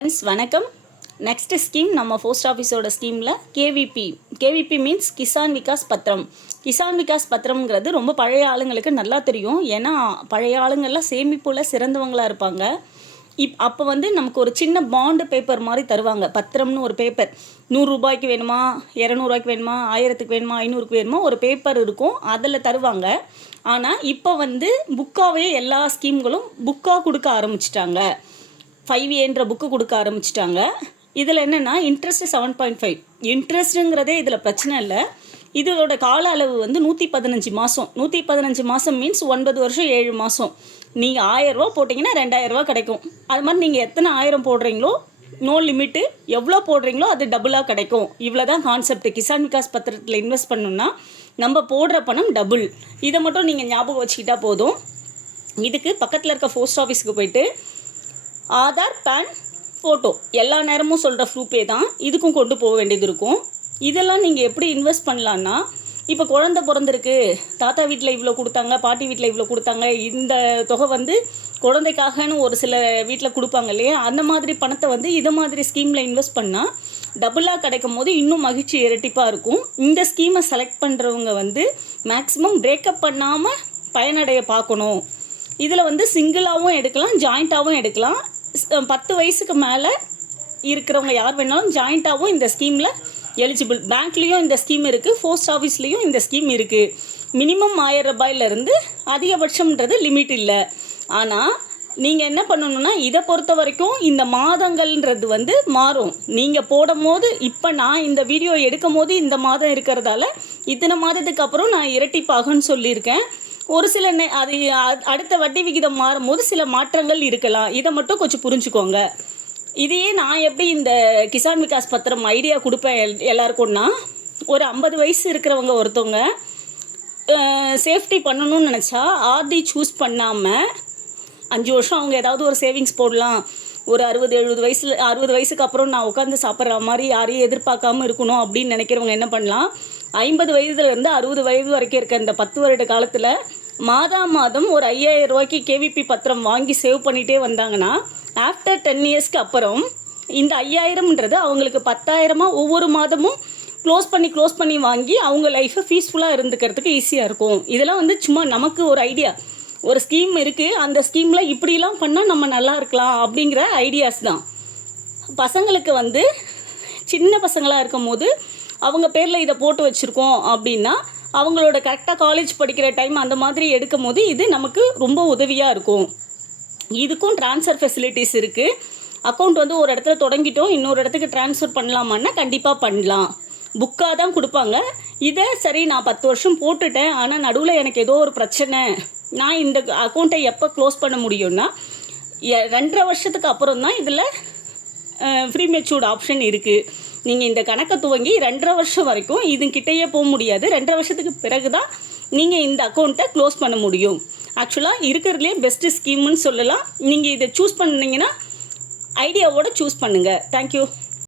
Friends வணக்கம். Next scheme நம்ம post ஆஃபீஸோட ஸ்கீமில் KVP KVP means Kisan Vikas பத்திரம் கிசான் விகாஸ் பத்திரம்ங்கிறது ரொம்ப பழைய ஆளுங்களுக்கு நல்லா தெரியும். ஏன்னா பழைய ஆளுங்கள்லாம் சேமிப்புல சிறந்தவங்களாக இருப்பாங்க. இப் அப்போ வந்து நமக்கு ஒரு சின்ன பாண்டு பேப்பர் மாதிரி தருவாங்க. பத்திரம்னு ஒரு பேப்பர் நூறுரூபாய்க்கு வேணுமா? இரநூறுவாய்க்கு வேணுமா? ஆயிரத்துக்கு வேணுமா? ஐநூறுக்கு வேணுமா? ஒரு பேப்பர் இருக்கும். அதில் தருவாங்க. ஆனால் இப்போ வந்து புக்காகவே எல்லா ஸ்கீம்களும் புக்காக கொடுக்க ஆரம்பிச்சிட்டாங்க. ஃபைவ் ஏன்ற புக்கு கொடுக்க ஆரம்பிச்சிட்டாங்க. இதில் என்னென்னா இன்ட்ரெஸ்ட்டு செவன் பாயிண்ட் ஃபைவ் இன்ட்ரெஸ்ட்டுங்கிறதே இதில் பிரச்சனை இல்லை. இதோட கால அளவு வந்து நூற்றி பதினஞ்சு மாதம் நூற்றி பதினஞ்சு மாதம் மீன்ஸ் ஒன்பது வருஷம் ஏழு மாதம் நீங்கள் ஆயரூவா போட்டிங்கன்னா ரெண்டாயிரரூவா கிடைக்கும். அது மாதிரி நீங்கள் எத்தனை ஆயிரம் போடுறீங்களோ நோ லிமிட்டு எவ்வளோ போடுறீங்களோ அது டபுளாக கிடைக்கும். இவ்வளோ தான் கான்செப்ட் கிசான் விகாஸ் பத்திரத்தில் இன்வெஸ்ட் பண்ணணும்னா நம்ம போடுற பணம் டபுள் இதை மட்டும் நீங்கள் ஞாபகம் வச்சுக்கிட்டா போதும். இதுக்கு பக்கத்தில் இருக்க போஸ்ட் ஆஃபீஸுக்கு போயிட்டு ஆதார் பேன் ஃபோட்டோ எல்லா நேரமும் சொல்கிற ப்ரூஃபே தான் இதுக்கும் கொண்டு போக வேண்டியது இருக்கும். இதெல்லாம் நீங்கள் எப்படி இன்வெஸ்ட் பண்ணலான்னா இப்போ குழந்த பிறந்திருக்கு தாத்தா வீட்டில் இவ்வளோ கொடுத்தாங்க பாட்டி வீட்டில் இவ்வளோ கொடுத்தாங்க இந்த தொகை வந்து குழந்தைக்காகன்னு ஒரு சில வீட்டில் கொடுப்பாங்க இல்லையா? அந்த மாதிரி பணத்தை வந்து இதை மாதிரி ஸ்கீமில் இன்வெஸ்ட் பண்ணால் டபுளாக கிடைக்கும் போது இன்னும் மகிழ்ச்சி இரட்டிப்பாக இருக்கும். இந்த ஸ்கீமை செலக்ட் பண்ணுறவங்க வந்து மேக்ஸிமம் பிரேக்கப் பண்ணாமல் பயனடைய பார்க்கணும். இதில் வந்து சிங்கிளாகவும் எடுக்கலாம் ஜாயிண்ட்டாகவும் எடுக்கலாம். பத்து வயசுக்கு மேலே இருக்கிறவங்க யார் வேணாலும் ஜாயிண்ட்டாகவும் இந்த ஸ்கீமில் எலிஜிபிள் பேங்க்லேயும் இந்த ஸ்கீம் இருக்குது போஸ்ட் ஆஃபீஸ்லேயும் இந்த ஸ்கீம் இருக்குது மினிமம் ஆயிரம் ரூபாயிலிருந்து அதிகபட்சம்ன்றது லிமிட் இல்லை. ஆனால் நீங்கள் என்ன பண்ணணும்னா இதை பொறுத்த வரைக்கும் இந்த மாதங்கள்ன்றது வந்து மாறும். நீங்கள் போடும் போது இப்போ நான் இந்த வீடியோ எடுக்கும் போது இந்த மாதம் இருக்கிறதால இத்தனை மாதத்துக்கு அப்புறம் நான் இரட்டிப்பாகன்னு சொல்லியிருக்கேன். ஒரு சில அது அடுத்த வட்டி விகிதம் மாறும்போது சில மாற்றங்கள் இருக்கலாம். இதை மட்டும் கொஞ்சம் புரிஞ்சுக்கோங்க. இதையே நான் எப்படி இந்த கிசான் விகாஸ் பத்திரம் ஐடியா கொடுப்பேன் எல் எல்லாருக்கும்னா ஒரு ஐம்பது வயசு இருக்கிறவங்க ஒருத்தவங்க சேஃப்டி பண்ணணும்னு நினச்சா ஆர்டி சூஸ் பண்ணாமல் அஞ்சு வருஷம் அவங்க ஏதாவது ஒரு சேவிங்ஸ் போடலாம். ஒரு அறுபது எழுபது வயசில் அறுபது வயசுக்கு அப்புறம் நான் உட்காந்து சாப்பிட்ற மாதிரி யாரையும் எதிர்பார்க்காம இருக்கணும் அப்படின்னு நினைக்கிறவங்க என்ன பண்ணலாம்? ஐம்பது வயதுலேருந்து அறுபது வயது வரைக்கும் இருக்க இந்த பத்து வருட காலத்தில் மாதா மாதம் ஒரு ஐயாயிரம் ரூபாய்க்கு கேவிபி பத்திரம் வாங்கி சேவ் பண்ணிகிட்டே வந்தாங்கன்னா ஆஃப்டர் டென் இயர்ஸ்க்கு அப்புறம் இந்த ஐயாயிரம்ன்றது அவங்களுக்கு பத்தாயிரமாக ஒவ்வொரு மாதமும் க்ளோஸ் பண்ணி க்ளோஸ் பண்ணி வாங்கி அவங்க லைஃப்பை பீஸ்ஃபுல்லாக இருந்துக்கிறதுக்கு ஈஸியாக இருக்கும். இதெல்லாம் வந்து சும்மா நமக்கு ஒரு ஐடியா ஒரு ஸ்கீம் இருக்குது அந்த ஸ்கீமில் இப்படிலாம் பண்ணால் நம்ம நல்லா இருக்கலாம் அப்படிங்கிற ஐடியாஸ் தான். பசங்களுக்கு வந்து சின்ன பசங்களாக இருக்கும் போது அவங்க பேரில் இதை போட்டு வச்சுருக்கோம் அப்படின்னா அவங்களோட கரெக்டாக காலேஜ் படிக்கிற டைம் அந்த மாதிரி எடுக்கும் போது இது நமக்கு ரொம்ப உதவியாக இருக்கும். இதுக்கும் ட்ரான்ஸ்ஃபர் ஃபெசிலிட்டிஸ் இருக்குது அக்கௌண்ட் வந்து ஒரு இடத்துல தொடங்கிட்டோம் இன்னொரு இடத்துக்கு ட்ரான்ஸ்ஃபர் பண்ணலாமான்னா கண்டிப்பாக பண்ணலாம். புக்காக தான் கொடுப்பாங்க. இதை சரி நான் பத்து வருஷம் போட்டுட்டேன் ஆனால் நடுவில் எனக்கு ஏதோ ஒரு பிரச்சனை. நான் இந்த அக்கௌண்ட்டை எப்போ க்ளோஸ் பண்ண முடியும்னா ரெண்டரை வருஷத்துக்கு அப்புறம் தான் இதில் ஃப்ரீ மெச்சூர்டு ஆப்ஷன் இருக்குது நீங்கள் இந்த கணக்கை துவங்கி ரெண்டரை வருஷம் வரைக்கும் இதுங்கிட்டேயே போக முடியாது. ரெண்டரை வருஷத்துக்கு பிறகு தான் நீங்கள் இந்த அக்கௌண்ட்டை க்ளோஸ் பண்ண முடியும். ஆக்சுவலாக இருக்கிறதுலே பெஸ்ட்டு ஸ்கீம்னு சொல்லலாம். நீங்கள் இதை சூஸ் பண்ணிங்கன்னா ஐடியாவோட சூஸ் பண்ணுங்கள் தேங்க்யூ